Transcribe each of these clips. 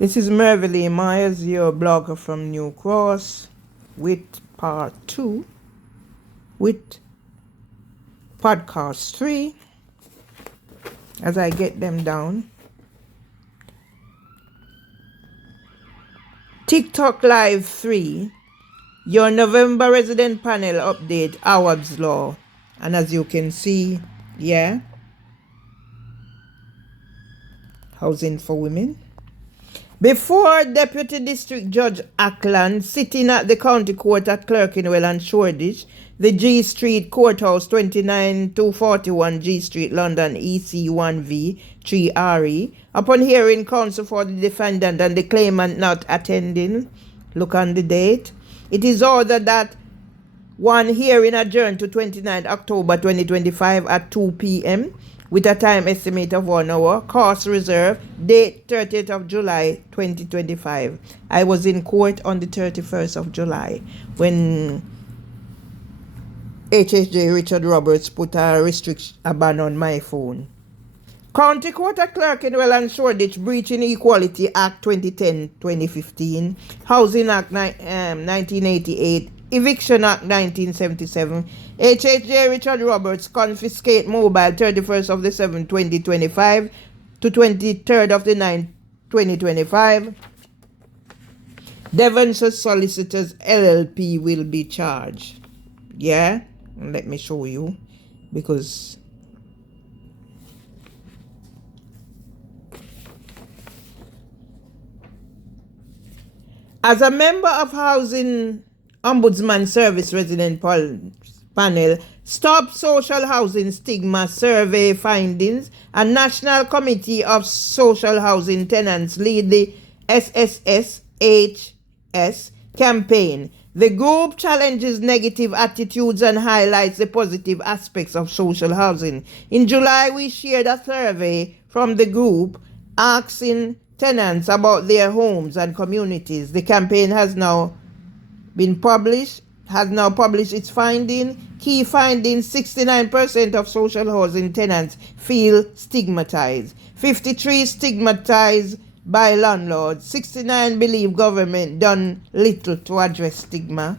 This is Merville Myers, your blogger from New Cross, with part 2, with podcast 3, as I get them down. TikTok Live 3, your November resident panel update, Awaab's Law. And as you can see, housing for women. Before Deputy District Judge Ackland, sitting at the County Court at Clerkenwell and Shoreditch, the G Street Courthouse, 29241 G Street, London, EC1V 3RE, upon hearing counsel for the defendant and the claimant not attending, look on the date, it is ordered that one hearing adjourned to 29 October 2025 at 2 p.m. with a time estimate of 1 hour, cost reserve, date 30th of July 2025. I was in court on the 31st of July when HSJ Richard Roberts put a ban on my phone. County Court at Clerkenwell and Shoreditch Breaching Equality Act 2010-2015, Housing Act 1988, Eviction Act 1977, HHJ Richard Roberts confiscate mobile 31st of the 7th 2025 to 23rd of the 9th 2025. Devonshire Solicitors LLP will be charged. Yeah, let me show you, because as a member of Housing Ombudsman Service Resident Panel, Stop Social Housing Stigma Survey Findings, a National Committee of Social Housing Tenants lead the SSSHS campaign. The group challenges negative attitudes and highlights the positive aspects of social housing. In July, we shared a survey from the group asking tenants about their homes and communities. The campaign has now published its finding. Key findings: 69% of social housing tenants feel stigmatized. 53 stigmatized by landlords. 69 believe government done little to address stigma.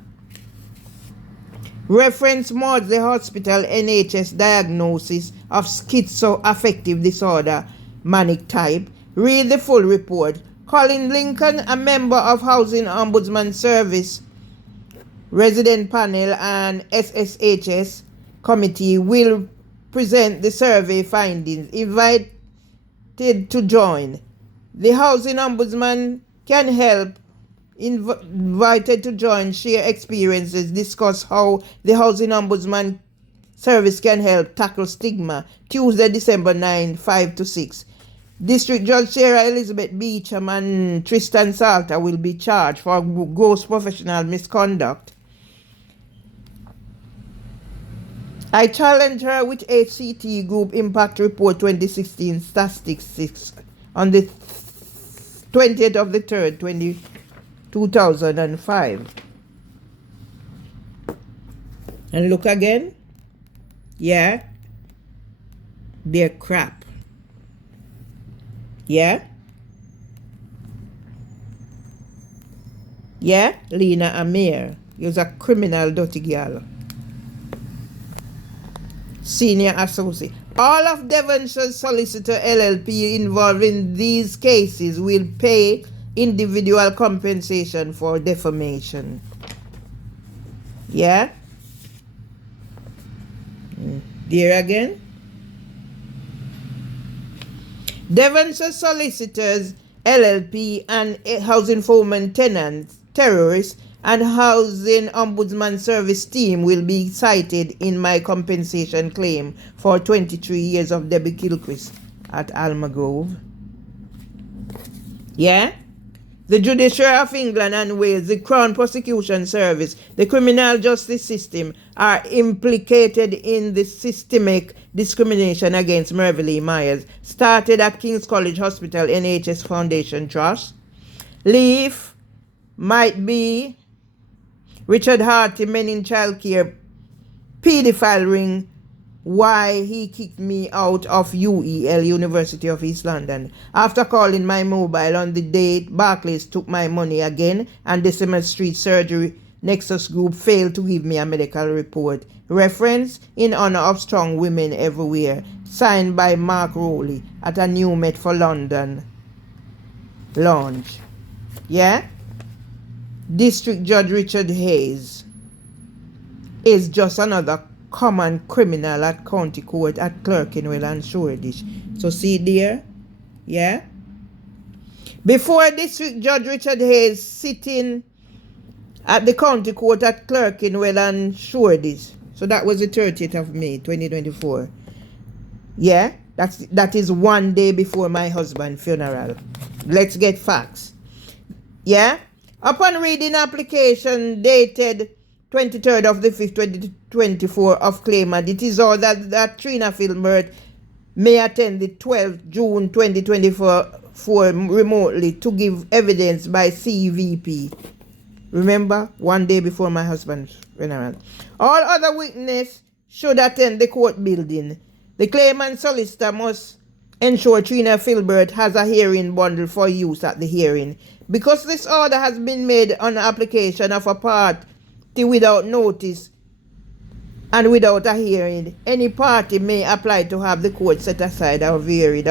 Reference Maudsley Hospital NHS diagnosis of schizoaffective disorder, manic type. Read the full report. Colin Lincoln, a member of Housing Ombudsman Service Resident Panel and SSHS Committee, will present the survey findings. Invited to join. The Housing Ombudsman can help. Invited to join, share experiences, discuss how the Housing Ombudsman Service can help tackle stigma. Tuesday, December 9, 5 to 6. District Judge Sarah Elizabeth Beecham and Tristan Salter will be charged for gross professional misconduct. I challenge her with HCT Group Impact Report 2016 Statistics on the 20th of the 3rd, 2005. And look again. Yeah. They're crap. Yeah? Yeah? Lena Amir. You're a criminal dirty girl. Senior associate. All of Devonshire Solicitor LLP involved in these cases will pay individual compensation for defamation. Yeah? There again. Devonshire Solicitors LLP and Housing Foreman Tenants, Terrorists, and Housing Ombudsman Service team will be cited in my compensation claim for 23 years of Debbie Gilchrist at Almagrove. Yeah? The Judiciary of England and Wales, the Crown Prosecution Service, the criminal justice system are implicated in the systemic discrimination against Merville Myers, started at King's College Hospital NHS Foundation Trust. Leaf might be Richard Harty, Men in Childcare, Paedophile Ring, why he kicked me out of UEL, University of East London. After calling my mobile on the date, Barclays took my money again, and Decimal Street Surgery Nexus Group failed to give me a medical report. Reference, in honor of strong women everywhere. Signed by Mark Rowley at a New Met for London launch. Yeah? District Judge Richard Hayes is just another common criminal at County Court at Clerkenwell and Shoreditch. So see there? Yeah? Before District Judge Richard Hayes sitting at the County Court at Clerkenwell and Shoreditch. So that was the 30th of May, 2024. Yeah? That is one day before my husband's funeral. Let's get facts. Yeah? Upon reading application dated 23rd of the 5th, 2024 of claimant, it is ordered that Trina Filbert may attend the 12th June 2024 remotely to give evidence by CVP. Remember, one day before my husband's funeral. All other witnesses should attend the court building. The claimant solicitor must ensure Trina Filbert has a hearing bundle for use at the hearing. Because this order has been made on application of a party without notice and without a hearing, any party may apply to have the court set aside or varied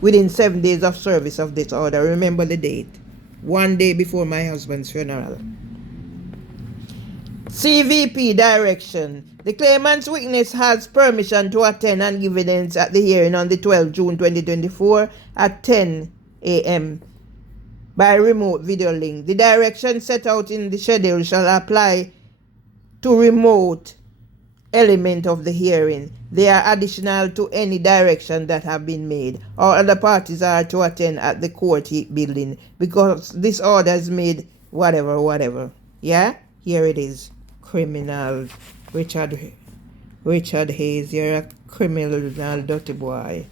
within 7 days of service of this order. Remember the date. One day before my husband's funeral. CVP direction. The claimant's witness has permission to attend and give evidence at the hearing on the 12th June 2024 at 10 a.m. by remote video link. The direction set out in the schedule shall apply to remote element of the hearing. They are additional to any direction that have been made. All other parties are to attend at the court building because this order is made whatever. Yeah? Here it is. Criminal. Richard Hayes, you're a criminal dirty boy.